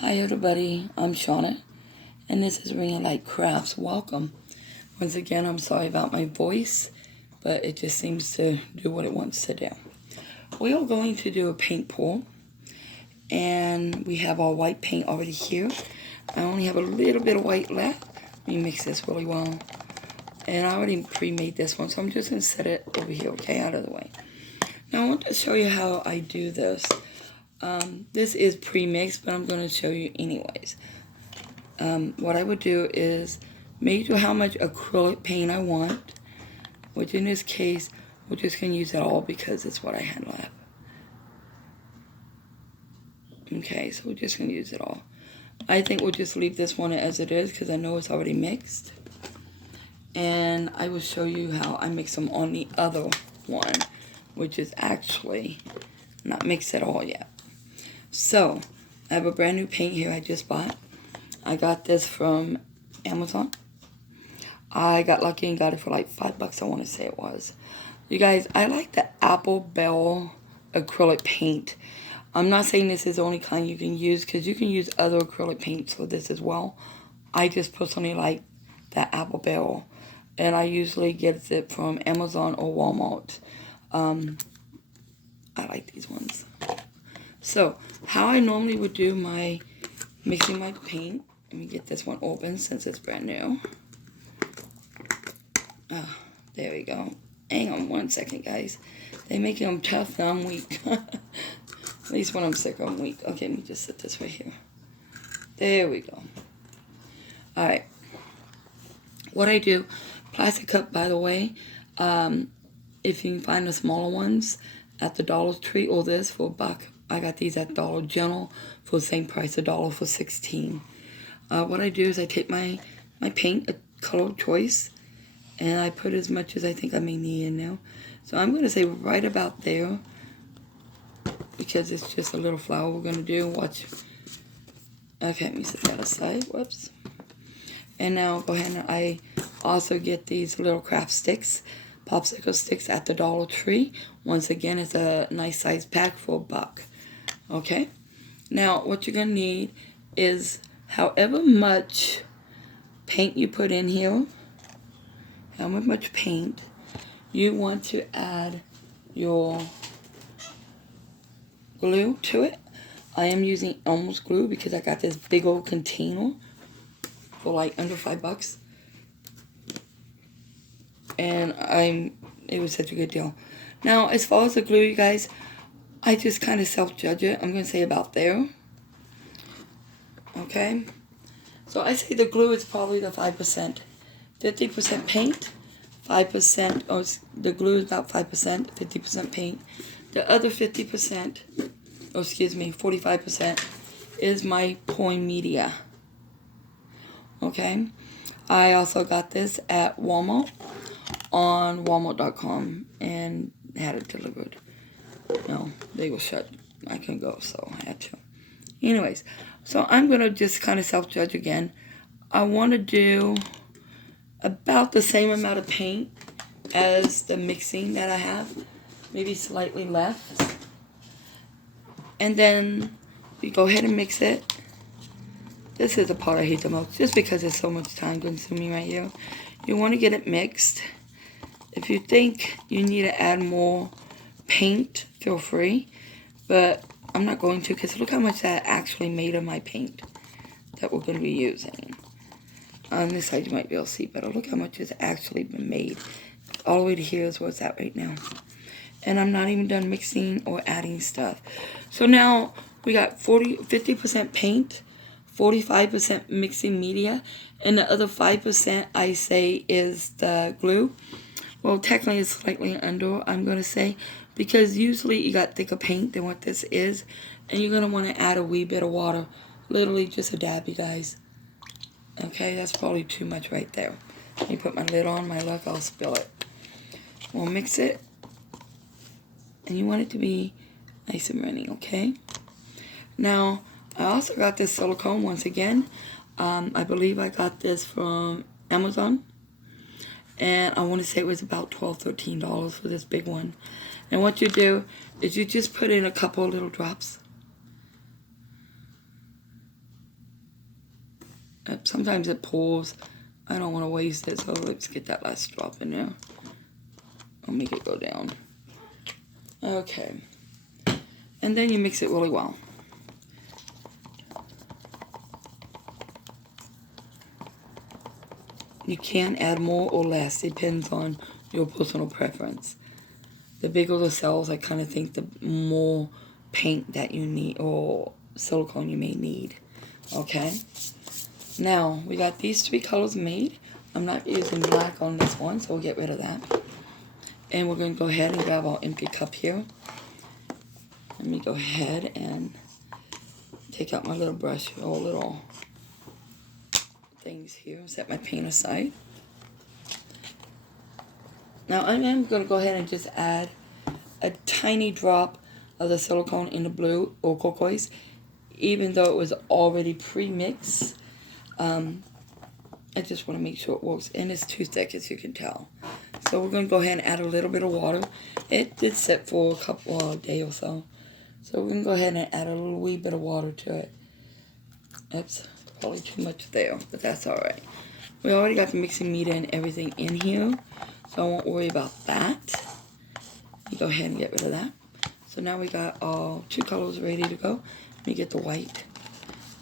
Hi everybody, I'm Shauna, and this is Ring of Light Crafts. Welcome. Once again, I'm sorry about my voice, but it just seems to do what it wants to do. We are going to do a paint pour, and we have our white paint already here. I only have a little bit of white left. Let me mix this really well. And I already pre-made this one, so I'm just going to set it over here, okay, out of the way. Now I want to show you how I do this. This is pre-mixed, but I'm going to show you anyways. What I would do is measure how much acrylic paint I want, which in this case, we're just going to use it all because it's what I had left. Okay, so we're just going to use it all. I think we'll just leave this one as it is because I know it's already mixed. And I will show you how I mix them on the other one, which is actually not mixed at all yet. So, I have a brand new paint here I just bought. I got this from Amazon. I got lucky and got it for like $5, I want to say it was. You guys, I like the Apple Bell acrylic paint. I'm not saying this is the only kind you can use, because you can use other acrylic paints for this as well. I just personally like the Apple Bell, and I usually get it from Amazon or Walmart. I like these ones. So, how I normally would do my mixing my paint. Let me get this one open since it's brand new. Oh, there we go. Hang on one second, guys. They make them tough and I'm weak. At least when I'm sick, I'm weak. Okay, let me just set this right here. There we go. Alright. What I do, plastic cup, by the way, if you can find the smaller ones at the Dollar Tree or this for $1. I got these at Dollar General for the same price, $1 for 16. What I do is I take my paint, a color choice, and I put as much as I think I may need in now. So I'm going to say right about there, because it's just a little flower we're going to do. Watch. Okay, let me set that aside. Whoops. And now go ahead and I also get these little craft sticks, popsicle sticks at the Dollar Tree. Once again, it's a nice size pack for $1. Okay? Now, what you're going to need is however much paint you put in here, however much paint, you want to add your glue to it. I am using Elmer's glue because I got this big old container for like under $5. And it was such a good deal. Now, as far as the glue, you guys, I just kind of self-judge it. I'm going to say about there. Okay? So I say the glue is probably the 5%. 50% paint, 5%, oh, the glue is about 5%, 50% paint. The other 50%, oh, excuse me, 45% is my pouring media. Okay? I also got this at Walmart on Walmart.com and had it delivered. No, they were shut. I couldn't go, so I had to. Anyways, so I'm going to just kind of self-judge again. I want to do about the same amount of paint as the mixing that I have. Maybe slightly less. And then you go ahead and mix it. This is the part I hate the most, just because it's so much time consuming right here. You want to get it mixed. If you think you need to add more paint, feel free. But I'm not going to, because look how much that actually made of my paint that we're going to be using. On this side you might be able to see better. Look how much has actually been made. All the way to here is where it's at right now. And I'm not even done mixing or adding stuff. So now we got 50% paint, 45% mixing media, and the other 5% I say is the glue. Well, technically it's slightly under, I'm going to say, because usually you got thicker paint than what this is, and you're going to want to add a wee bit of water. Literally just a dab, you guys. Okay, that's probably too much right there. Let me put my lid on. My luck, I'll spill it. We'll mix it. And you want it to be nice and runny, okay? Now, I also got this silicone once again. I believe I got this from Amazon. And I want to say it was about $12, $13 for this big one. And what you do is you just put in a couple of little drops. sometimes it pulls. I don't want to waste it, so let's get that last drop in there. I'll make it go down. Okay. And then you mix it really well. You can add more or less, depends on your personal preference. The bigger the cells, I kind of think the more paint that you need, or silicone you may need. Okay? Now, we got these 3 colors made. I'm not using black on this one, so we'll get rid of that. And we're going to go ahead and grab our empty cup here. Let me go ahead and take out my little brush, or little things here, set my paint aside. Now I am going to go ahead and just add a tiny drop of the silicone in the blue or turquoise, even though it was already pre-mixed. I just want to make sure it works, and it's too thick, as you can tell. So we're going to go ahead and add a little bit of water. It did sit for a day or so. So we're going to go ahead and add a little wee bit of water to it. Oops, probably too much there, but that's alright. We already got the mixing meter and everything in here, so I won't worry about that. You go ahead and get rid of that. So now we got all 2 colors ready to go. Let me get the white.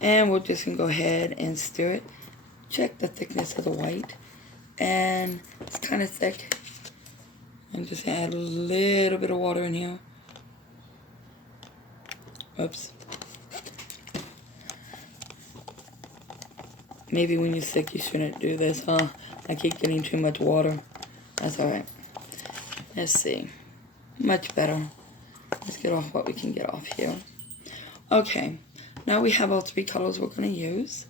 And we're just going to go ahead and stir it. Check the thickness of the white. And it's kind of thick. I'm just going to add a little bit of water in here. Oops. Maybe when you're sick you shouldn't do this, huh? I keep getting too much water. That's alright. Let's see. Much better. Let's get off what we can get off here. Okay. Now we have our 3 colors we're going to use.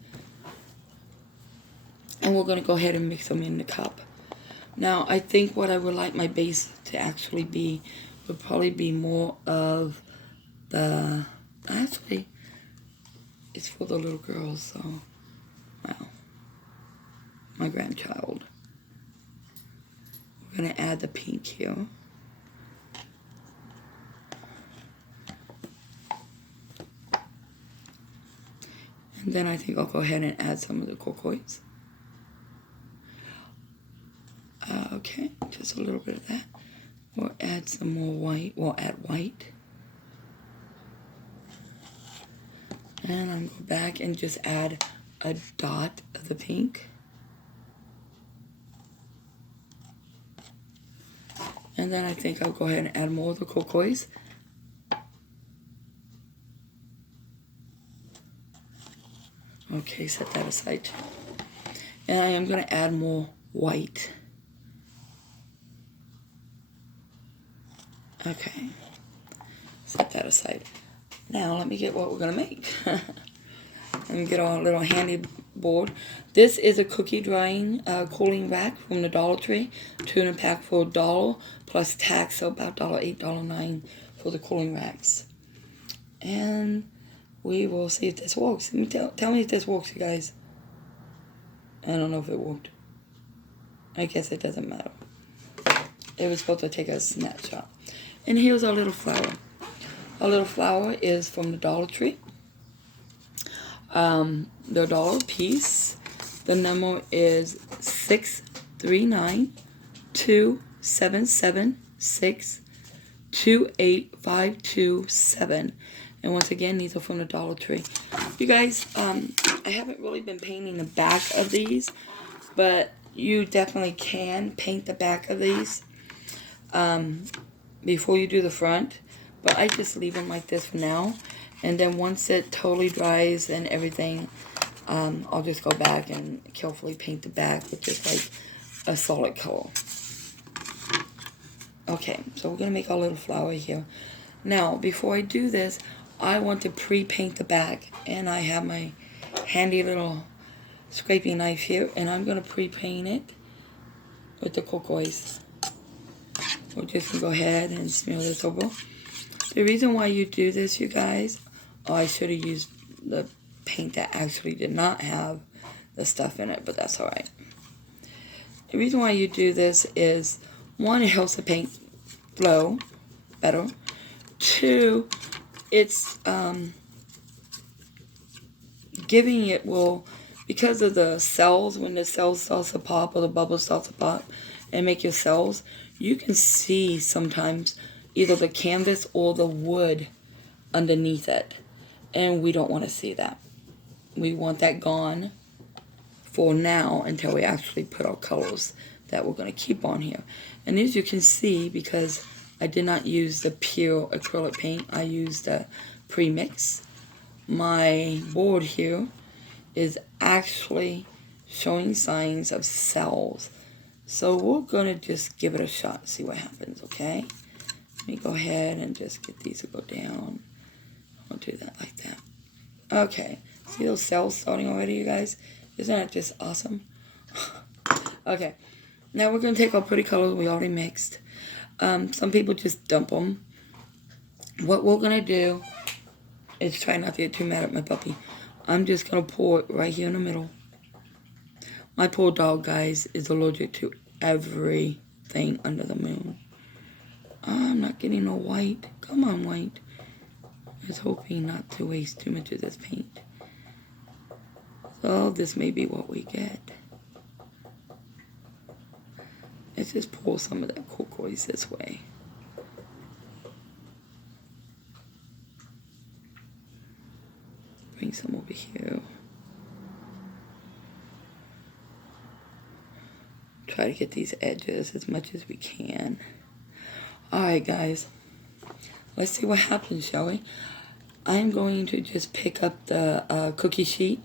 And we're going to go ahead and mix them in the cup. Now, I think what I would like my base to actually be would probably be more of the... Actually, it's for the little girls, so... Wow. My grandchild. We're going to add the pink here. And then I think I'll go ahead and add some of the turquoise. Okay, just a little bit of that. We'll add some more white. We'll add white. And I'm going to go back and just add a dot of the pink. And then I think I'll go ahead and add more of the turquoise. Okay, set that aside too. And I am going to add more white. Okay, set that aside. Now let me get what we're going to make. Let me get our little handy board. This is a cookie drying cooling rack from the Dollar Tree. 2 in a pack for $1 plus tax, so about $8, $9 for the cooling racks. And we will see if this works. Let me tell me if this works, you guys. I don't know if it worked. I guess it doesn't matter. It was supposed to take a snapshot. And here's our little flower. Our little flower is from the Dollar Tree. The $1 piece. The number is 639-277-6-28527. And once again, these are from the Dollar Tree. You guys, I haven't really been painting the back of these, but you definitely can paint the back of these before you do the front. But I just leave them like this for now. And then once it totally dries and everything, I'll just go back and carefully paint the back with just like a solid color. Okay, so we're going to make our little flower here. Now, before I do this, I want to pre-paint the back. And I have my handy little scraping knife here. And I'm going to pre-paint it with the turquoise. We're just going to go ahead and smear this over. The reason why you do this, you guys... Oh, I should have used the paint that actually did not have the stuff in it, but that's alright. The reason why you do this is, 1, it helps the paint flow better. 2, it's giving it will because of the cells, when the cells starts to pop or the bubbles start to pop and make your cells, you can see sometimes either the canvas or the wood underneath it. And we don't want to see that. We want that gone for now until we actually put our colors that we're going to keep on here. And as you can see, because I did not use the pure acrylic paint, I used a pre-mix. My board here is actually showing signs of cells. So we're going to just give it a shot, see what happens, okay? Let me go ahead and just get these to go down. I'll do that like that. Okay, see those cells starting already, you guys? Isn't that just awesome? Okay, now we're going to take our pretty colors we already mixed. Some people just dump them. What we're going to do is try not to get too mad at my puppy. I'm just going to pour it right here in the middle. My poor dog, guys, is allergic to everything under the moon. I'm not getting no white. Come on, white. I was hoping not to waste too much of this paint. So this may be what we get. Let's just pour some of that turquoise this way. Bring some over here. Try to get these edges as much as we can. Alright, guys. Let's see what happens, shall we? I'm going to just pick up the cookie sheet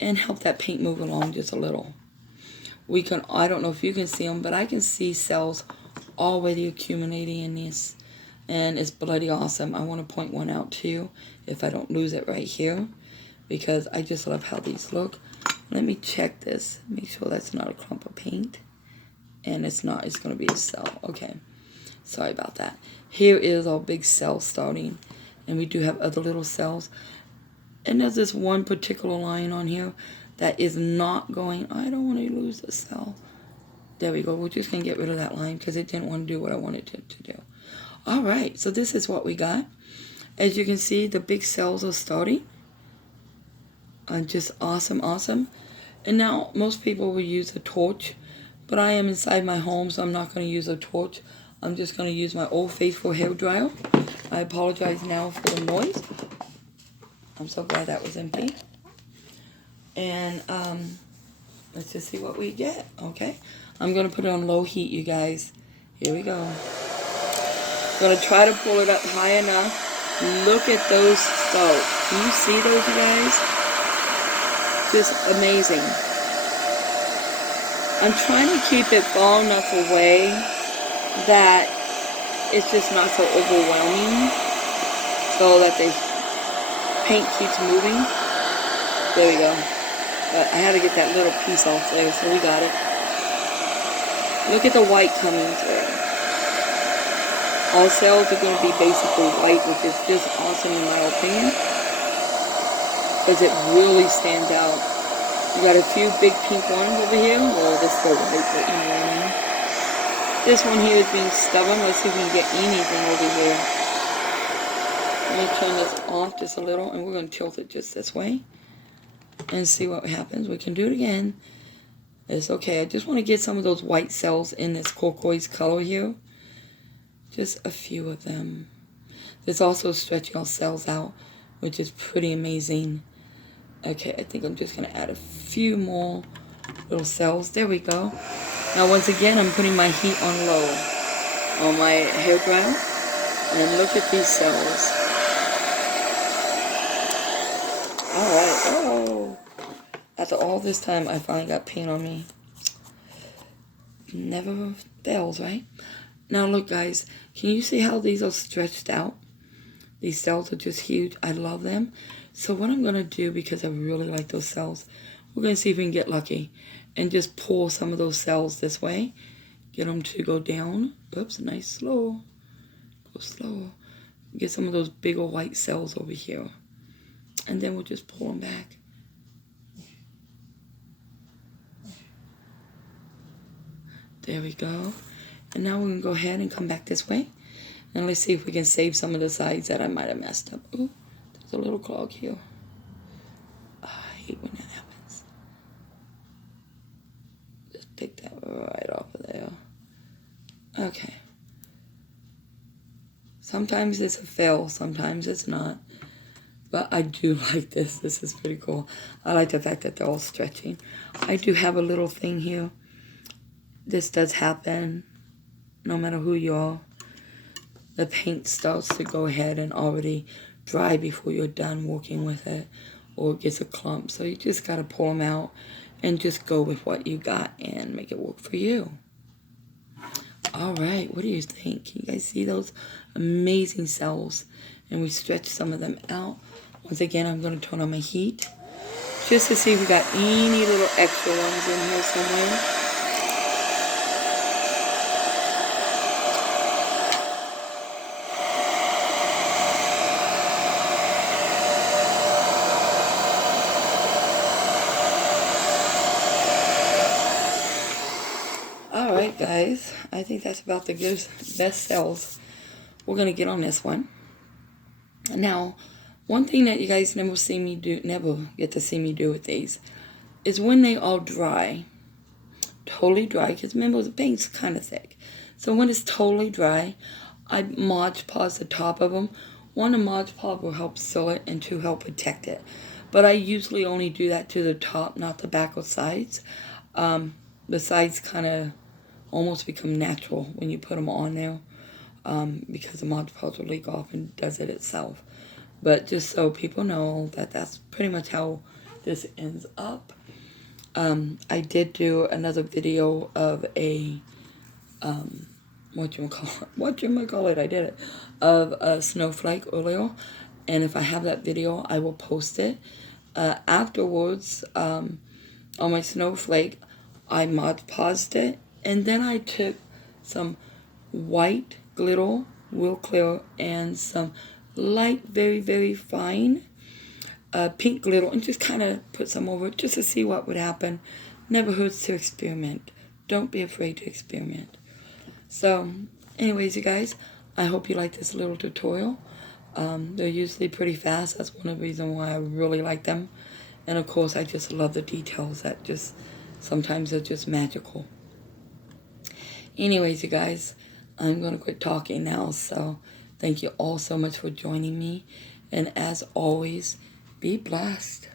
and help that paint move along just a little. I don't know if you can see them, but I can see cells already accumulating in this. And it's bloody awesome. I want to point one out too, if I don't lose it right here, because I just love how these look. Let me check this. Make sure that's not a clump of paint. And it's not. It's going to be a cell. Okay. Sorry about that. Here is our big cell starting. And we do have other little cells. And there's this one particular line on here that is not going. I don't want to lose the cell. There we go. We're just going to get rid of that line because it didn't want to do what I wanted it to do. Alright. So this is what we got. As you can see, the big cells are starting. Just awesome, awesome. And now most people will use a torch. But I am inside my home, so I'm not going to use a torch. I'm just going to use my old faithful hairdryer. I apologize now for the noise. I'm so glad that was empty. And let's just see what we get, okay? I'm going to put it on low heat, you guys. Here we go. I'm going to try to pull it up high enough. Look at those cells. Can you see those, you guys? Just amazing. I'm trying to keep it far enough away that it's just not so overwhelming, so that the paint keeps moving. There we go. But I had to get that little piece off there, so we got it. Look at the white coming through. All cells are going to be basically white, which is just awesome in my opinion, because it really stands out. You got a few big pink ones over here. Well, this is the white, but you know what I mean. This one here is being stubborn. Let's see if we can get anything over here. Let me turn this off just a little, and we're going to tilt it just this way and see what happens. We can do it again. It's okay. I just want to get some of those white cells in this turquoise color here. Just a few of them. There's also stretching our cells out, which is pretty amazing. Okay, I think I'm just going to add a few more little cells. There we go. Now, once again, I'm putting my heat on low on my hairdryer. And look at these cells. Alright. Oh. After all this time, I finally got paint on me. Never fails, right? Now, look, guys. Can you see how these are stretched out? These cells are just huge. I love them. So what I'm going to do, because I really like those cells, we're going to see if we can get lucky and just pull some of those cells this way. Get them to go down. Oops, nice, slow. Go slow. Get some of those big old white cells over here. And then we'll just pull them back. There we go. And now we're going to go ahead and come back this way. And let's see if we can save some of the sides that I might have messed up. Ooh. A little clog here. I hate when that happens. sometimes it's a fail, sometimes it's not. But I do like this. This is pretty cool. I like the fact that they're all stretching. I do have a little thing here. This does happen no matter who you are. The paint starts to go ahead and already dry before you're done working with it, or it gets a clump. So you just got to pull them out and just go with what you got and make it work for you. All right, what do you think? Can you guys see those amazing cells? And we stretch some of them out. Once again, I'm going to turn on my heat just to see if we got any little extra ones in here somewhere. Alright guys, I think that's about the best cells we're going to get on this one. Now, one thing that you guys never get to see me do with these is when they all dry, totally dry, because remember the paint's kind of thick. So when it's totally dry, I Mod Podge the top of them. One, the Mod Podge will help seal it, and two, help protect it. But I usually only do that to the top, not the back or sides. The sides kind of almost become natural when you put them on there, because the Mod Podge will leak off and does it itself. But just so people know that that's pretty much how this ends up. I did do another video of a whatchamacallit, I did it, of a snowflake earlier, and if I have that video, I will post it. Afterwards, on my snowflake, I Mod Podged it, and then I took some white glitter, real clear, and some light, very, very fine pink glitter, and just kind of put some over it just to see what would happen. Never hurts to experiment. Don't be afraid to experiment. So, anyways, you guys, I hope you like this little tutorial. They're usually pretty fast. That's one of the reasons why I really like them. And of course, I just love the details that just, sometimes they're just magical. Anyways, you guys, I'm going to quit talking now. So, thank you all so much for joining me. And as always, be blessed.